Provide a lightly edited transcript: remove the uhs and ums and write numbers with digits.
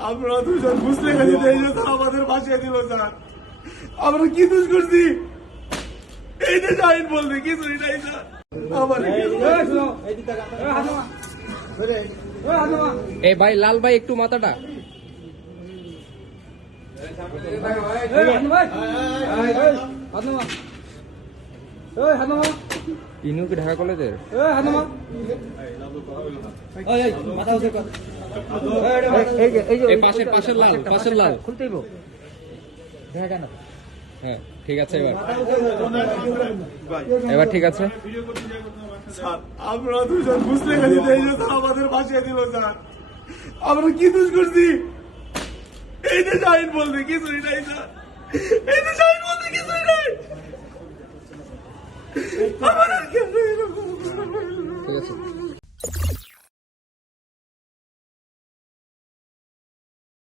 আমরা দুজন মুসলিম গেছি এই যে স্যার আমাদের বাঁচিয়ে দিল স্যার। আমরা কি দোষ করছি? এই যে আইন বলতে কিছুই নাই স্যার। আমার এই ভাই লাল ভাই একটু মাথাটা ইনু কি ঢাকা কলেজের পাশের লাল খুলতেইব হ্যাঁ ঠিক আছে এবার ঠিক আছে স্যার আমরা দুজন মুসলিম গেছি এই যে স্যার আমাদের বাঁচিয়ে দিল স্যার। আমরা কি দোষ করছি? এই যে আইন বলতে কিছুই নাই স্যার। এই যে আইন বলতে কিছুই নাই। আমার আর কেন এরকম ঠিক আছে